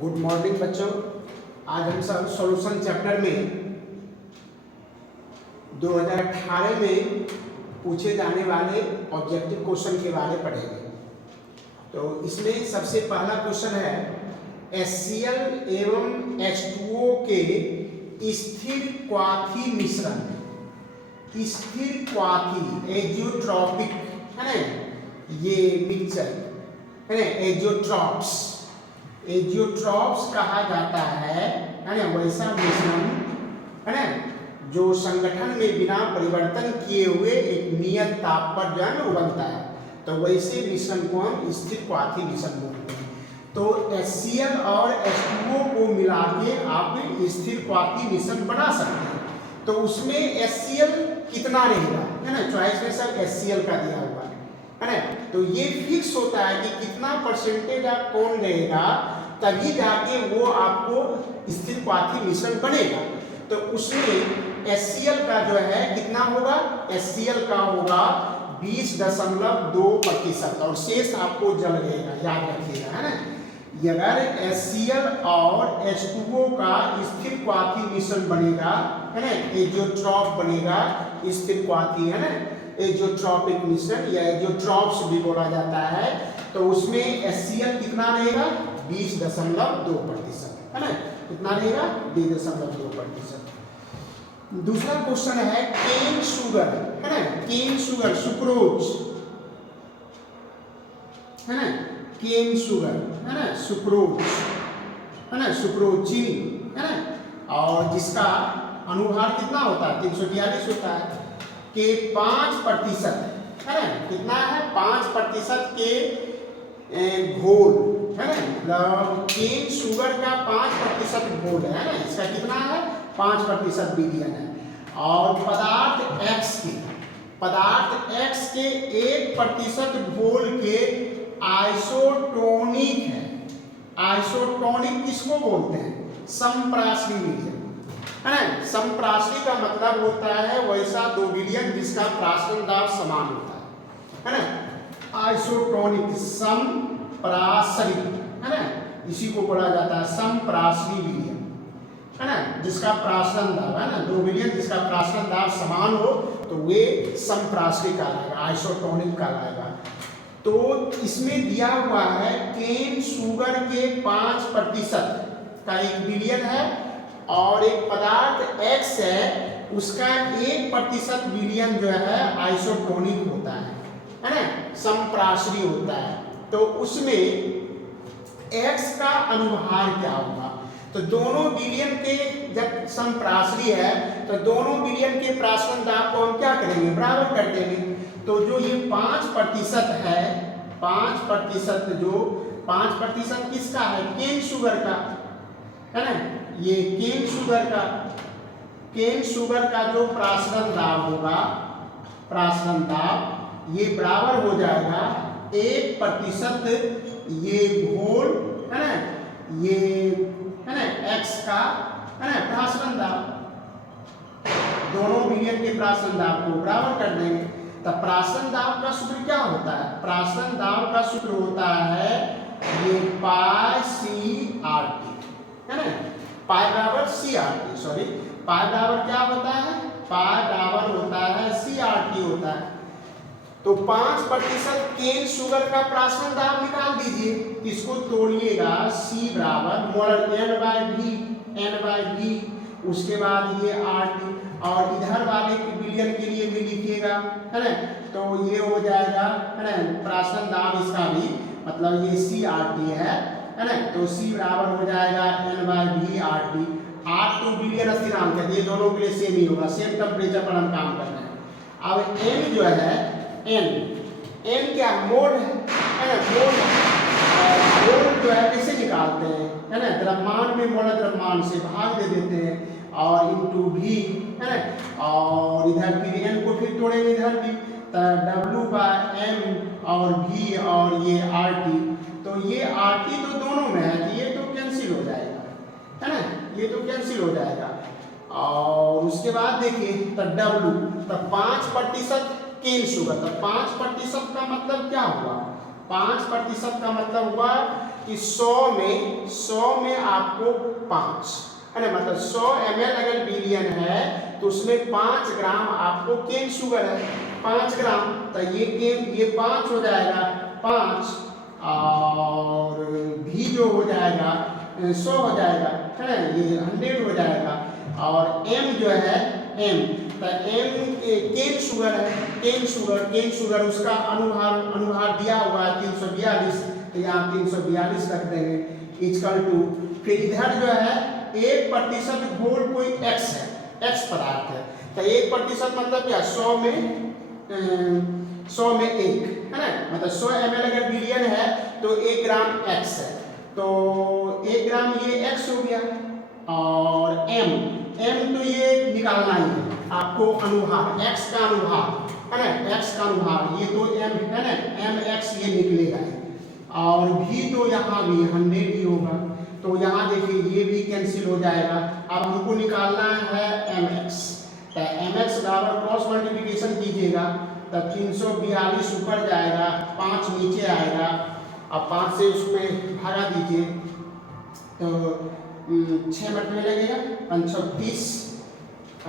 Good morning बच्चों। आज हम सब सॉल्यूशन चैप्टर में 2018 में पूछे जाने वाले ऑब्जेक्टिव क्वेश्चन के बारे में पढ़ेंगे। तो इसमें सबसे पहला क्वेश्चन है HCl एवं H2O के स्थिर क्वाथी मिश्रण, स्थिर क्वाथी एजियोट्रॉपिक है ना, ये मिक्सचर है ना, एजियोट्रॉप्स कहा जाता है ना, वैसा मिश्रण है ना जो संगठन में बिना परिवर्तन किए हुए एक नियत ताप पर जो है ना बनता है, तो वैसे मिश्रण को हम स्थिर क्वाथी मिश्रण बोलते हैं। तो HCl और H2O को मिला के आप स्थिर क्वाथी मिश्रण बना सकते हैं। तो उसमें HCl कितना रहेगा है ना, चॉइस में सब HCl का दिया हुआ है ना, तो ये फिक्स होता है कि कितना परसेंटेज आप कौन रहेगा, तभी जाके वो आपको स्थिर क्वाथी मिश्रण बनेगा। तो उसमें HCl का जो है कितना होगा, HCl का होगा 20.2% और शेष आपको जल रहेगा, याद रखिएगा है ना। अगर HCl और H2O का स्थिर क्वाथी मिश्रण बनेगा है ना, एजियोट्रॉप बनेगा, स्थिर क्वाथी है ना, एजियोट्रॉपिक मिश्रण या एजियोट्रॉप्स भी बोला जाता है, तो उसमें HCl कितना रहेगा 20.2% है ना, कितना रहेगा 20.2%। दूसरा क्वेश्चन है केन शुगर है ना, केन शुगर सुक्रोज है ना, केन शुगर है ना, सुक्रोज है ना, सुक्रोज चीनी है ना, और जिसका अनुभार कितना होता है 342 होता है, के 5% है ना, कितना है 5% के घोल है ना, मतलब केन शुगर का 5% घोल है ना, इसका कितना है 5% विलियन है। और पदार्थ X के 1% घोल के आइसोटोनिक है। आइसोटोनिक किसको बोलते हैं, समप्राशली विलयन है ना, समप्राशली का मतलब होता है वैसा 2 विलयन जिसका प्राशन दाब समान होता है ना, आइसोटोनिक समप्राशली है ना, इसी को बोला जाता है समप्राशली विलयन है ना, जिसका प्राशन दाब है ना 2 विलयन जिसका प्राशन दाब समान हो तो वे समप्राशली कहलाएगा, आइसोटोनिक कहलाएगा। तो इसमें दिया हुआ है केन शुगर के 5% का 1 विलयन है और एक पदार्थ X है उसका 1% विलयन जो है आइसोटोनिक होता है ना, समप्राशली होता है। तो उसमें X का अनुभार क्या होगा, तो दोनों विलयन के जब समप्राशली है तो दोनों विलयन के प्राशन दाब को हम क्या करेंगे, बराबर कर देंगे। तो जो ये 5% है, 5% जो 5% किसका है, केन शुगर का है ना, ये केन शुगर का जो प्राशन दाब होगा, प्राशन दाब ये बराबर हो जाएगा 1% ये घोल है ना, ये है ना X का है ना प्राशन दाब, दोनों विलयन के प्राशन दाब को बराबर कर देंगे। तब प्राशन दाब का सूत्र क्या होता है, प्राशन दाब का सूत्र होता है ये पाई CRT है ना, पाई बराबर CRT, सॉरी पाई बराबर क्या होता है, पाई बराबर होता है CRT होता है। तो 5% केन शुगर का प्राशन दाब निकाल दीजिए, इसको तोड़िएगा, C बराबर मोलर N/V, उसके बाद ये RT और इधर वाले के विलयन के लिए भी लिखिएगा है ना, तो ये हो जाएगा है ना, प्राशन दाब इसका भी मतलब ये CRT है ना, तो C बराबर हो जाएगा N/V RT। R तो विलयन स्थिरांक है, ये दोनों के लिए सेम ही होगा, सेम टेम्परेचर पर हम काम कर रहे हैं। अब N जो है N क्या मोल है ना, मोल जो है कैसे निकालते हैं है ना, द्रव्यमान में मोल द्रव्यमान से भाग दे देते हैं और इंटू V है ना, और इधर फिर N को फिर तोड़ेंगे इधर भी, तो W/M और V और ये RT, तो ये RT तो दोनों में है, ये तो कैंसिल हो जाएगा है ना, ये तो कैंसिल हो जाएगा। और उसके बाद देखिए तो W, तो 5% केन शुगर, तो 5% का मतलब क्या हुआ, 5% का मतलब हुआ कि 100 में आपको 5, है ना, मतलब 100 ml अगर बिलियन है तो उसमें 5 ग्राम आपको केन शुगर है, 5 ग्राम, तो ये 5 हो जाएगा 5, और भी जो हो जाएगा 100 हो जाएगा, है ना, ये 100 हो जाएगा, और m जो है m, तो m केन शुगर है, केन शुगर उसका अनुभार दिया हुआ है 342, तो यहाँ 342 रख देंगे इक्वल टू, फिर इधर जो है 1% घोल कोई x है, x पदार्थ है, तो 1% मतलब क्या, 100 में 1, है ना, मतलब 100 ml अगर बिलियन है तो 1 ग्राम x है, तो 1 ग्राम ये x हो गया, और m तो ये निकालना ही है आपको, अनुभार x का अनुभार, है ना, x का अनुभार, ये तो m है ना, mx ये निकलेगा, और भी तो यहाँ भी 100 ही होगा, तो यहाँ देखिए ये भी कैंसिल हो जाएगा। अब हमको निकालना है mx, तो mx बराबर क्रॉस मल्टीप्लिकेशन कीजिएगा, तब 342 ऊपर जाएगा, 5 नीचे आएगा, अब 5 से उसमें भागा दीजिए, तो 6 मिनट में लगेगा, 5 30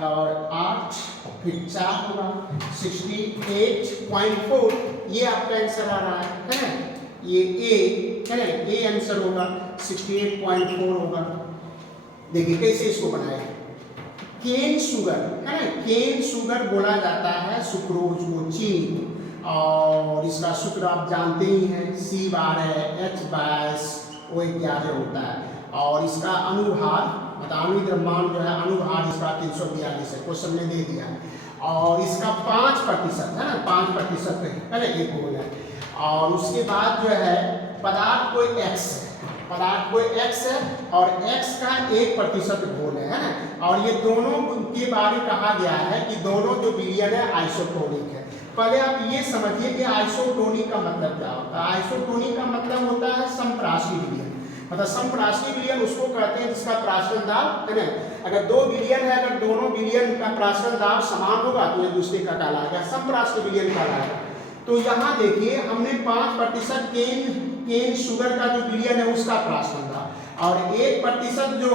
और 8, फिर 4 होगा, 68.4, ये आपका आंसर आ रहा है ना, ये ए है ना, ए आंसर होगा, 68.4 होगा। देखिए कैसे इसको बनाए, केन शुगर, है ना, केन शुगर बोला जाता है सुक्रोज को, चीनी, और इसका सूत्र आप जानते ही हैं, C12 है, H22O11 होता है, और इसका अनुभार मतलब आणविक द्रव्यमान जो है, अनुभार इसका 342 है, क्वेश्चन में दे दिया है, और इसका 5% है ना, 5% है ना, एक बोल है, और उसके बाद जो है पदार्थ कोई x है, पदार्थ कोई x है, और x का 1% घोल है ना, और ये दोनों के बारे में कहा गया है कि दोनों जो विलयन है आइसोटोनिक है। पहले आप ये समझिए कि आइसोटोनिक का मतलब क्या होता है। आइसोटोनिक का मतलब होता है समप्राशी विलयन, मतलब समप्राशी विलयन उसको कहते हैं जिसका प्राशन दाब, है ना, अगर दो विलयन है, अगर दोनों विलयन का प्राशन दाब समान होगा तो एक दूसरे का कहलाएगा समप्राशी विलयन कहलाएगा। तो यहाँ देखिए हमने 5% केन शुगर का जो विलयन है उसका प्राशन दाब, और 1% जो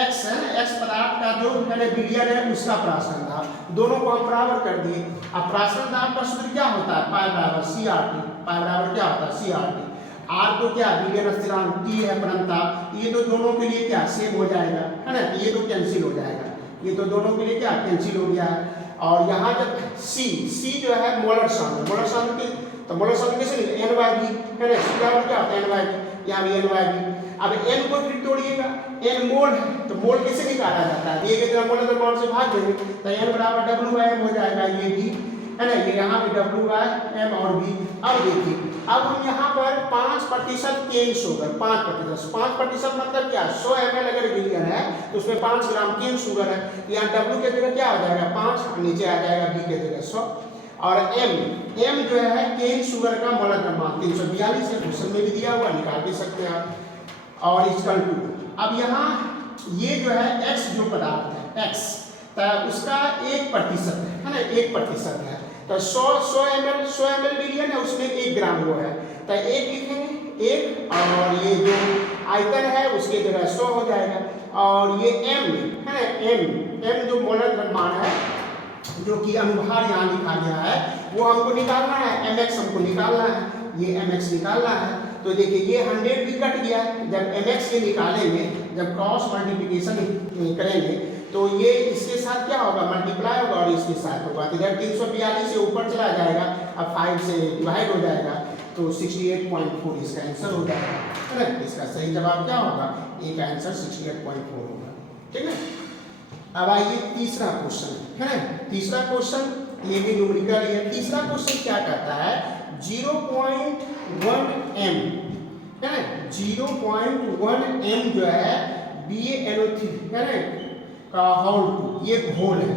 x है ना, x पदार्थ का जो है विलयन है उसका प्राशन दाब, दोनों को हम बराबर कर दिए। अब प्राशन दाब का सूत्र क्या होता है, पाई बराबर CRT, पाई बराबर क्या होता है CRT, R को क्या विलयन स्थिरांक, T है परंताप, ये तो दोनों के लिए क्या सेम हो जाएगा, है ना, ये तो कैंसिल हो जाएगा, ये तो दोनों के लिए क्या कैंसिल हो गया है। और यहाँ जब C जो है मोलर सांद्रता की, तो मोलर सांद्रता कैसे निकले, NV, है ना, सूत्र क्या होता है NV, यहाँ भी NV। अब n को फिर तोड़िएगा, n मोल है तो मोल कैसे निकाला जाता है, दिए गए तरह मोल द्रव्यमान से भाग देंगे, तो n बराबर W/m हो जाएगा, ये भी है ना, ये यहाँ भी W/m और भी। अब देखिए, अब हम यहाँ पर 5% केन शुगर, 5% मतलब क्या, 100 ml अगर विलयन है तो उसमें 5 ग्राम केन शुगर है, यहाँ W के जगह क्या हो जाएगा 5, नीचे आ जाएगा B के जगह 100, और M जो है केन शुगर का मोलर द्रव्यमान 342 है, क्वेश्चन में भी दिया हुआ, निकाल भी सकते हैं आप, और इक्वल टू, अब यहाँ ये जो है x जो पदार्थ है x, तो उसका 1% है ना, 1% है, तो 100 ml विलयन है, उसमें 1 ग्राम वो है, तो 1 लिखेंगे 1, और ये जो आयतन है उसके जगह 100 हो जाएगा, और ये m है ना, m जो मोलर द्रव्यमान है जो कि अनुभार यहाँ लिखा गया है वो हमको निकालना है, mx हमको निकालना है, ये mx निकालना है। तो देखिए ये 100 भी कट गया, जब mx के निकालेंगे, जब क्रॉस मल्टीप्लिकेशन करेंगे तो ये इसके साथ क्या होगा, मल्टीप्लाई होगा, और इसके साथ होगा, इधर 342 से ऊपर चला जाएगा, अब 5 से डिवाइड हो जाएगा, तो 68.4 इसका आंसर हो जाएगा, है ना, इसका सही जवाब क्या होगा, ए का आंसर 68.4 होगा, ठीक है। अब आइए तीसरा क्वेश्चन, है ना, तीसरा क्वेश्चन ये भी न्यूमेरिकल है। तीसरा क्वेश्चन क्या कहता है, 0.1 m, है ना, 0.1 m जो है BaNO3 है ना का होल 2, ये घोल है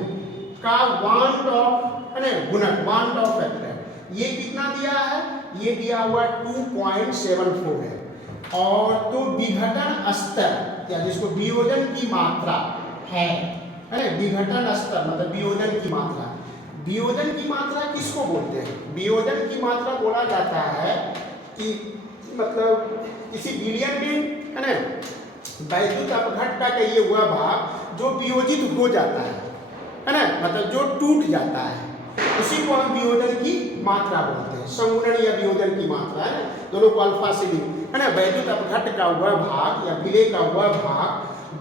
का वांट ऑफ, है ना, गुणक, वांट ऑफ फैक्टर, ये कितना दिया है, ये दिया हुआ 2.74 है, और तो विघटन स्तर या जिसको वियोजन की मात्रा है ना, विघटन स्तर मतलब वियोजन की मात्रा, वियोजन की मात्रा किसको बोलते हैं, वियोजन की मात्रा बोला जाता है कि मतलब किसी बिलियन में, है ना, वैद्युत अपघट का कहिए हुआ भाग जो वियोजित हो जाता है ना, मतलब जो टूट जाता है, उसी को हम वियोजन की मात्रा बोलते हैं। संगुणन या वियोजन की मात्रा, है ना, दोनों को अल्फा से लिख, है ना। वैद्युत अपघट का हुआ भाग या विलय का हुआ भाग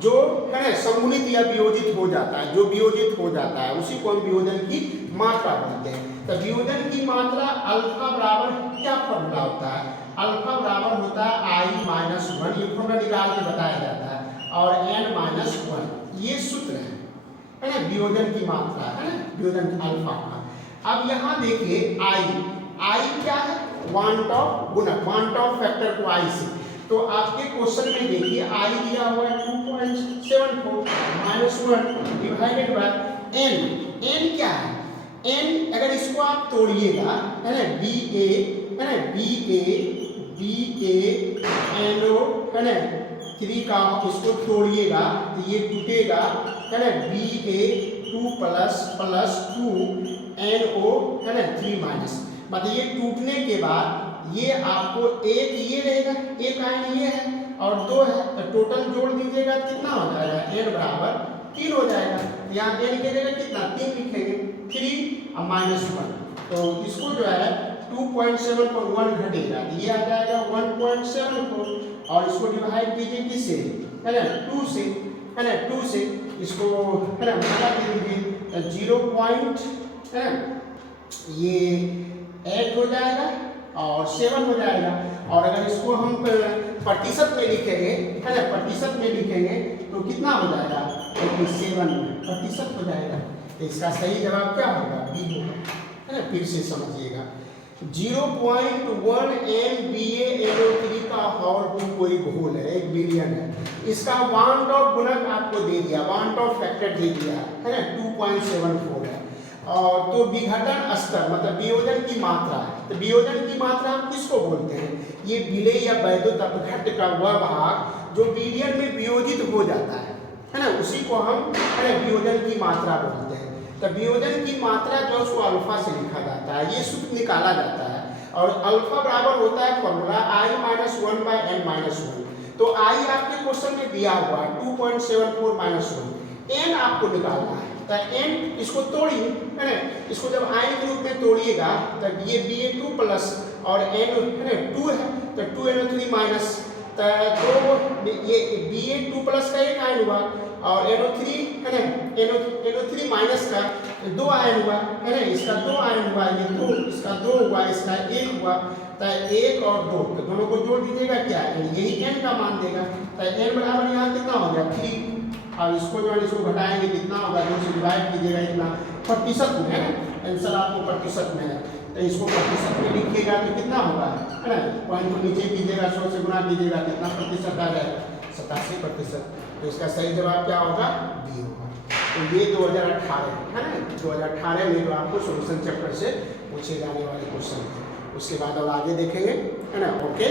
जो, है ना, संगुणित या वियोजित हो जाता है, जो वियोजित हो जाता है, उसी को हम वियोजन की मात्रा बोलते हैं। तो वियोजन की मात्रा अल्फा बराबर क्या फॉर्मूला होता है? अल्फा बराबर होता है i माइनस 1, ये फॉर्मूला निकाल के बताया जाता है, और n माइनस 1, ये सूत्र है ना, वियोजन की मात्रा, है ना, वियोजन अल्फा का। अब यहाँ देखिए i क्या है? वांट ऑफ गुणक, वांट ऑफ फैक्टर को i से। तो आपके क्वेश्चन में देखिए i दिया हुआ है 2.74 माइनस 1 डिवाइडेड बाय n क्या है? n अगर इसको आप तोड़िएगा, है ना, ba, है ना, ba no, है ना, 3 का इसको तोड़िएगा तो ये टूटेगा, है ना, ba 2 प्लस 2 no, है ना, 3 माइनस, मतलब ये टूटने के बाद ये आपको एक ये रहेगा, एक आयन ये है और 2 है, तो टोटल जोड़ दीजिएगा कितना हो जाएगा? n बराबर 3 हो जाएगा। यहाँ n की जगह कितना 3 लिखेंगे, 3 और माइनस 1, तो इसको जो है 2.7 पर 1 घटेगा, ये आ जाएगा 1.74 और इसको डिवाइड कीजिए किससे, है ना, 2 से, है ना, 2 से इसको, है ना, भागा दे दीजिए 0. है ना, ये 8 हो जाएगा और 7 हो जाएगा। और अगर इसको हम प्रतिशत में लिखेंगे, है ना, प्रतिशत में लिखेंगे तो कितना हो जाएगा? 87 प्रतिशत हो जाएगा। तो इसका सही जवाब क्या होगा? बी होगा, है ना। फिर से समझिएगा, 0.1 MBA का हॉल 2 कोई घोल है, 1 बिलियन है, इसका वांट ऑफ गुणक आपको दे दिया, वांट ऑफ फैक्टर दे दिया, है ना, 2.74 है। और तो विघटन स्तर मतलब वियोजन की मात्रा है, तो वियोजन की मात्रा हम किसको बोलते हैं? ये विलय या वैद्युत अपघट का वह भाग जो विलयन में वियोजित हो जाता है ना, उसी को हम, है ना, वियोजन की मात्रा बोलते हैं। तो वियोजन की मात्रा जो उसको अल्फा से लिखा जाता है, ये सूत्र निकाला जाता है, और अल्फा बराबर होता है formula i minus 1 by n minus 1। तो i आपके क्वेश्चन में दिया हुआ है 2.74 माइनस 1, n आपको निकालना है। तो n इसको तोड़िए, है ना, इसको जब आयन के रूप में तोड़िएगा तब ये ba 2 प्लस और n, है ना, 2 है, तो 2no3 माइनस, तो ये ba 2 प्लस का एक आयन हुआ और no3, है ना, no3 माइनस का 2 आयन हुआ, है ना, इसका 2 आयन हुआ, ये 2, इसका 2 हुआ, इसका 1 हुआ, तो 1 और 2, तो दोनों को जोड़ दीजिएगा क्या? यही n का मान देगा। तो n बराबर यहाँ कितना हो गया? 3, और इसको जो है इसको घटाएंगे कितना होगा? 2 से डिवाइड कीजिएगा, इतना प्रतिशत में, है ना, आंसर आपको प्रतिशत में है, तो इसको प्रतिशत में लिखिएगा तो कितना होगा, है ना, पॉइंट को नीचे कीजिएगा, 100 से गुणा कीजिएगा, कितना प्रतिशत आ जाएगा? 87%। तो इसका सही जवाब क्या होगा? बी होगा। तो ये 2018 है ना, 2018 में जो आपको सॉल्यूशन चैप्टर से पूछे जाने वाले क्वेश्चन थे, उसके बाद और आगे देखेंगे, है ना। ओके।